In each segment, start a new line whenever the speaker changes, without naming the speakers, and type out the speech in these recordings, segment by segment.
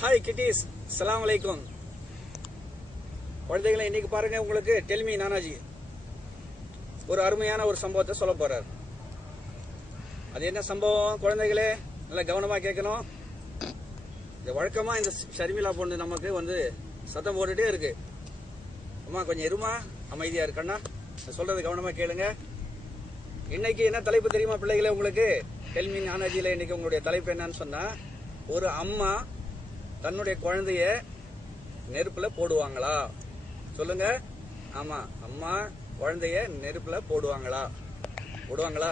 Hi கிட்டிஸ் சலாம் வலைக்கும் குழந்தைகளை இன்னைக்கு பாருங்க உங்களுக்கு டெல்மி நானாஜி. ஒரு அருமையான ஒரு சம்பவத்தை சொல்ல போறார். அது என்ன சம்பவம் குழந்தைகளே? நல்லா கவனமா கேட்கணும். இந்த வழக்கமா இந்த ஷர்மிளா பொண்ணு நமக்கு வந்து சத்தம் போட்டுட்டே இருக்கு. அம்மா கொஞ்சம் இருமா? அமைதியா இருக்கண்ணா. சொல்றது கவனமா கேளுங்க. இன்னைக்கு என்ன தலைப்பு தெரியுமா பிள்ளைகளே உங்களுக்கு? டெல்மி நானாஜியில இன்னைக்கு உங்களுடைய தலைப்பு என்னன்னு சொன்னா ஒரு அம்மா தன்னுடைய குழந்தைய நெருப்புல போடுவாங்களா? சொல்லுங்க. ஆமா அம்மா குழந்தைய நெருப்புல போடுவாங்களா? போடுவாங்களா?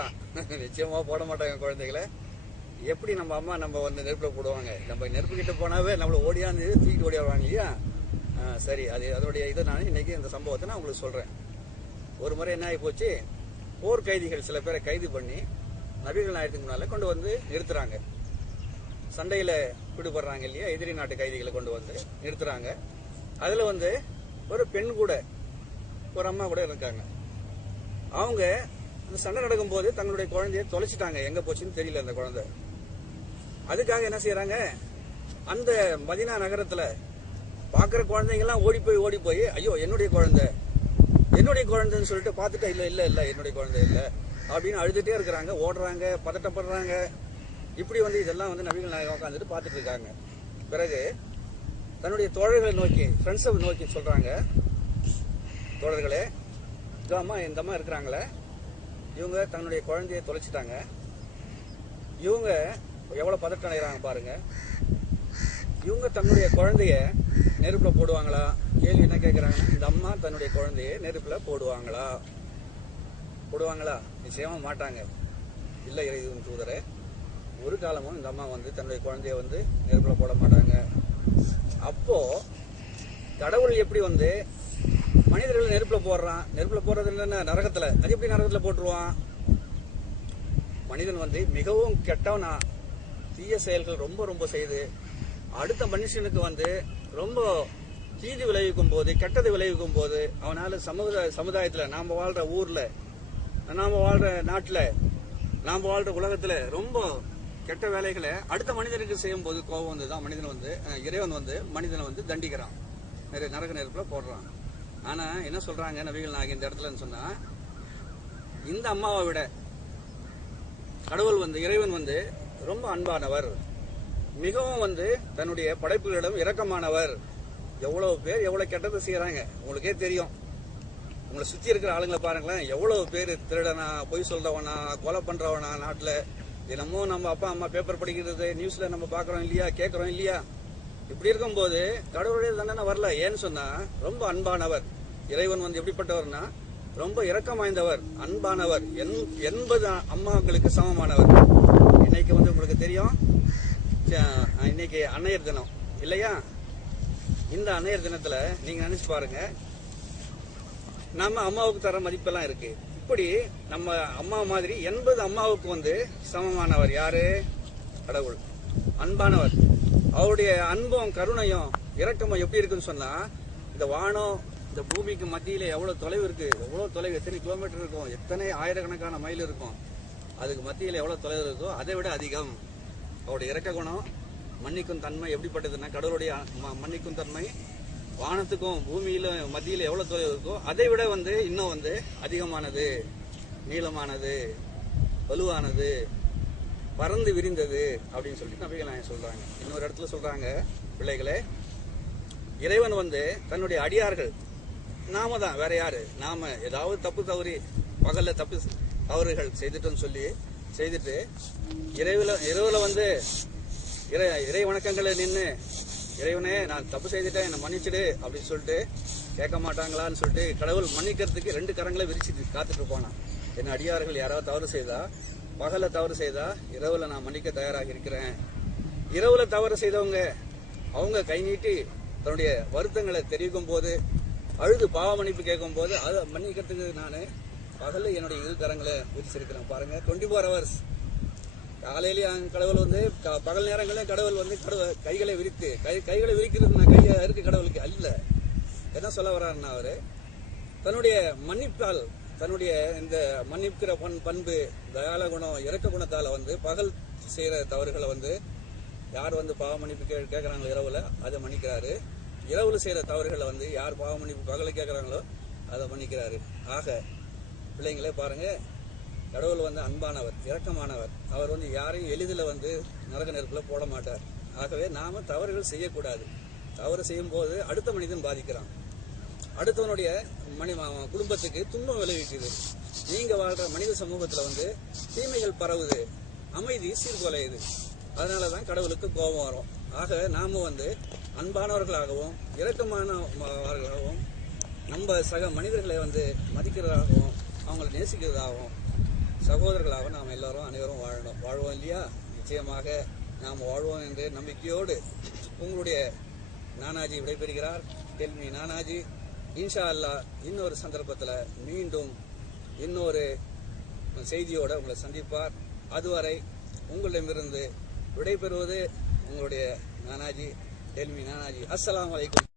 நிச்சயமா போட மாட்டாங்க குழந்தைகளை. எப்படி நம்ம அம்மா நம்ம வந்து நெருப்புல போடுவாங்க? நம்ம நெருப்பு கிட்ட போனாவே நம்மள ஓடியாந்து தூக்கிட்டு ஓடியாடுவாங்க இல்லையா? சரி அது அதோடைய இதை நான் இன்னைக்கு இந்த சம்பவத்தை நான் உங்களுக்கு சொல்றேன். ஒரு முறை என்ன ஆகி போச்சு போர் கைதிகள் சில பேரை கைது பண்ணி நபிகள் நாயகத்துக்கு முன்னால கொண்டு வந்து நிறுத்துறாங்க. சண்டையில் விடுபடுறாங்க இல்லையா? எதிரி நாட்டு கைதிகளை கொண்டு வந்து நிறுத்துறாங்க. அதில் வந்து ஒரு பெண் கூட ஒரு அம்மா கூட இருக்காங்க. அவங்க அந்த சண்டை நடக்கும்போது தங்களுடைய குழந்தைய தொலைச்சிட்டாங்க. எங்கே போச்சுன்னு தெரியல அந்த குழந்தை. அதுக்காக என்ன செய்கிறாங்க அந்த மதினா நகரத்தில் பார்க்குற குழந்தைங்கெல்லாம் ஓடி போய் ஓடி போய் ஐயோ என்னுடைய குழந்தை. என்னுடைய குழந்தைன்னு சொல்லிட்டு பார்த்துட்டு இல்லை இல்லை இல்லை என்னுடைய குழந்தை இல்லை. அப்படின்னு அழுதுகிட்டே இருக்கிறாங்க. ஓடுறாங்க பதட்டப்படுறாங்க. இப்படி வந்து இதெல்லாம் வந்து நபிகள் நாயகம் உட்காந்துட்டு பார்த்துட்டு இருக்காங்க. பிறகு தன்னுடைய தோழர்களை நோக்கி ஃப்ரெண்ட்ஸை நோக்கி சொல்கிறாங்க தோழர்களே இதோ அம்மா இந்த அம்மா இருக்கிறாங்களே. இவங்க தன்னுடைய குழந்தைய தொலைச்சிட்டாங்க. இவங்க எவ்வளோ பதட்டம் அடைகிறாங்க பாருங்க. இவங்க தன்னுடைய குழந்தைய நெருப்பில் போடுவாங்களா? கேள்வி என்ன கேட்குறாங்க இந்த அம்மா தன்னுடைய குழந்தைய நெருப்பில் போடுவாங்களா? போடுவாங்களா? நிச்சயமாக மாட்டாங்க. இல்லை இறைவன் தூதரை. ஒரு காலமும் இந்த அம்மா வந்து தன்னுடைய குழந்தைய வந்து நெருப்பில் போட மாட்டாங்க. அப்போ கடவுள் எப்படி வந்து மனிதர்கள் நெருப்பில் போடுறான்? நெருப்பில் போடுறது இல்லைன்னா நரகத்தில். அது எப்படி நரகத்தில் போட்டுருவான்? மனிதன் வந்து மிகவும் கெட்டவனா. தீய செயல்கள் ரொம்ப ரொம்ப செய்து அடுத்த மனுஷனுக்கு வந்து ரொம்ப தீது விளைவிக்கும் போது கெட்டது விளைவிக்கும் போது அவனால் சமுதாய சமுதாயத்தில் நாம் வாழ்கிற ஊரில் நாம் வாழ்கிற நாட்டில் நாம் வாழ்கிற உலகத்தில் ரொம்ப கெட்ட வேலைகளை அடுத்த மனிதனுக்கு செய்யும் போது கோபம் வந்து தான் மனிதன் வந்து இறைவன் வந்து மனிதனை வந்து தண்டிக்கிறான். நிறைய நரக நெருப்பில் போடுறான். ஆனால் என்ன சொல்கிறாங்க நபிகள் நாயகி இந்த இடத்துலன்னு சொன்னால் இந்த அம்மாவை விட கடவுள் வந்து இறைவன் வந்து ரொம்ப அன்பானவர். மிகவும் வந்து தன்னுடைய படைப்புகளிடம் இரக்கமானவர். எவ்வளவு பேர் எவ்வளவு கெட்டது செய்யறாங்க உங்களுக்கே தெரியும். உங்களை சுத்தி இருக்கிற ஆளுங்களை பாருங்களேன் எவ்வளவு பேர் திருடனா பொய் சொல்றவனா கொலை பண்றவனா நாட்டுல தினமும் நம்ம அப்பா அம்மா பேப்பர் படிக்கிறது நியூஸ்ல நம்ம பாக்குறோம் இல்லையா கேட்கறோம் இல்லையா? இப்படி இருக்கும்போது கடவுளுடைய தண்டனை வரல. ஏன்னு சொன்னா ரொம்ப அன்பானவர். இறைவன் வந்து எப்படிப்பட்டவர்னா ரொம்ப இரக்கம் வாய்ந்தவர் அன்பானவர். எண்- எண்பது அம்மாக்களுக்கு சமமானவர். இன்னைக்கு வந்து உங்களுக்கு தெரியும் ச- இன்னைக்கு அன்னையர் தினம். இல்லையா? இந்த அன்னையர் தினத்துல நீங்க நினைச்சு பாருங்க நம்ம அம்மாவுக்கு தர மதிப்பெல்லாம் இருக்கு. அப்படி நம்ம அம்மா மாதிரி எண்பது அம்மாவுக்கு வந்து சமமானவர் யாரு? கடவுள். அன்பானவர். அவருடைய அன்பும் கருணையும் இரக்கமும் எப்படி இருக்குன்னு சொன்னா இந்த வானம் இந்த பூமிக்கு மத்தியில எவ்வளவு தொலைவு இருக்கு எவ்வளவு தொலைவு எத்தனை கிலோமீட்டர் இருக்கும் எத்தனை ஆயிரக்கணக்கான மைல் இருக்கும் அதுக்கு மத்தியில எவ்வளவு தொலைவு இருக்கோ அதை விட அதிகம். அவருடைய இரக்க குணம் மன்னிக்கும் தன்மை எப்படிப்பட்டதுன்னா கடவுளுடைய ம- மன்னிக்கும் தன்மை வானத்துக்கும் பூமியில மத்தியில எவ்வளவு தொலைவு இருக்கோ அதை விட வந்து இன்னும் வந்து அதிகமானது. நீளமானது வலுவானது பறந்து விரிந்தது அப்படின்னு சொல்லிட்டு நபிகள் நாயகம் சொல்றாங்க. இன்னொரு இடத்துல சொல்றாங்க பிள்ளைகளே இறைவன் வந்து தன்னுடைய அடியார்கள் நாம தான் வேற யாரு? நாம ஏதாவது தப்பு தவறி பகல்ல தப்பு தவறுகள் செய்துட்டோம்னு சொல்லி செய்துட்டு இறைவில் இரவுல வந்து இறை இறை வணக்கங்களை நின்று இறைவனே நான் தப்பு செய்துட்டேன் என்னை மன்னிச்சிடு அப்படின்னு சொல்லிட்டு கேட்க மாட்டாங்களான்னு சொல்லிட்டு கடவுள் மன்னிக்கிறதுக்கு ரெண்டு கரங்களை விரிச்சு காத்துட்டு இருப்பானா? என் அடியார்கள் யாராவது தவறு செய்தா? பகல தவறு செய்தா? இரவுல நான் மன்னிக்க தயாராக இருக்கிறேன். இரவுல தவறு செய்தவங்க அவங்க கை நீட்டி தன்னுடைய வருத்தங்களை தெரிவிக்கும் போது அழுது பாவ மன்னிப்பு கேட்கும் போது அதை மன்னிக்கிறதுக்கு நான் பகல்ல என்னுடைய இரு கரங்களை விரிச்சிருக்கிறேன். பாருங்க டுவெண்ட்டி ஃபோர் ஹவர்ஸ் காலையிலேயே கடவுள் வந்து க- பகல் நேரங்களே கடவுள் வந்து கடவுள் கைகளை விரித்து கை கைகளை விரிக்கிறது நான் கையா இருக்கு கடவுளுக்கு அல்ல. என்ன சொல்ல வர்றாருன்னா அவர்? தன்னுடைய மன்னிப்பால் தன்னுடைய இந்த மன்னிக்கிற பண் பண்பு தயால குணம் இறக்க குணத்தால் வந்து பகல் செய்கிற தவறுகளை வந்து யார் வந்து பாவ மன்னிப்பு கே கேட்குறாங்களோ இரவில் அதை மன்னிக்கிறாரு. இரவில் செய்கிற தவறுகளை வந்து யார் பாவ மன்னிப்பு பகலை கேட்குறாங்களோ அதை மன்னிக்கிறாரு. ஆக பிள்ளைங்களே பாருங்கள் கடவுள் வந்து அன்பானவர் இரக்கமானவர். அவர் வந்து யாரையும் எளிதில் வந்து நரக நெருப்பில் போட மாட்டார். ஆகவே நாம் தவறுகள் செய்யக்கூடாது. தவறு செய்யும்போது அடுத்த மனிதன் பாதிக்கிறான். அடுத்தவனுடைய மணி குடும்பத்துக்கு துன்பம் விளைவிக்குது. நீங்கள் வாழ்கிற மனித சமூகத்தில் வந்து தீமைகள் பரவுது. அமைதி சீர்குலையுது. அதனால தான் கடவுளுக்கு கோபம் வரும். ஆக நாம் வந்து அன்பானவர்களாகவும் இரக்கமானவர்களாகவும் நம்ம சக மனிதர்களை வந்து மதிக்கிறதாகவும் அவங்களை நேசிக்கிறதாகவும் சகோதரர்களாக நாம் எல்லாரும் அனைவரும் வாழணும். வாழ்வோம் இல்லையா? நிச்சயமாக நாம் வாழ்வோம் என்று நம்பிக்கையோடு உங்களுடைய நானாஜி விடைபெறுகிறார். டெல்மி நானாஜி. இன்ஷா அல்லாஹ் இன்னொரு சந்தர்ப்பத்தில் மீண்டும் இன்னொரு செய்தியோட உங்களை சந்திப்பார். அதுவரை உங்களிடமிருந்து விடைபெறுவது உங்களுடைய நானாஜி. டெல்மி நானாஜி. அஸ்லாம் வலைக்கம்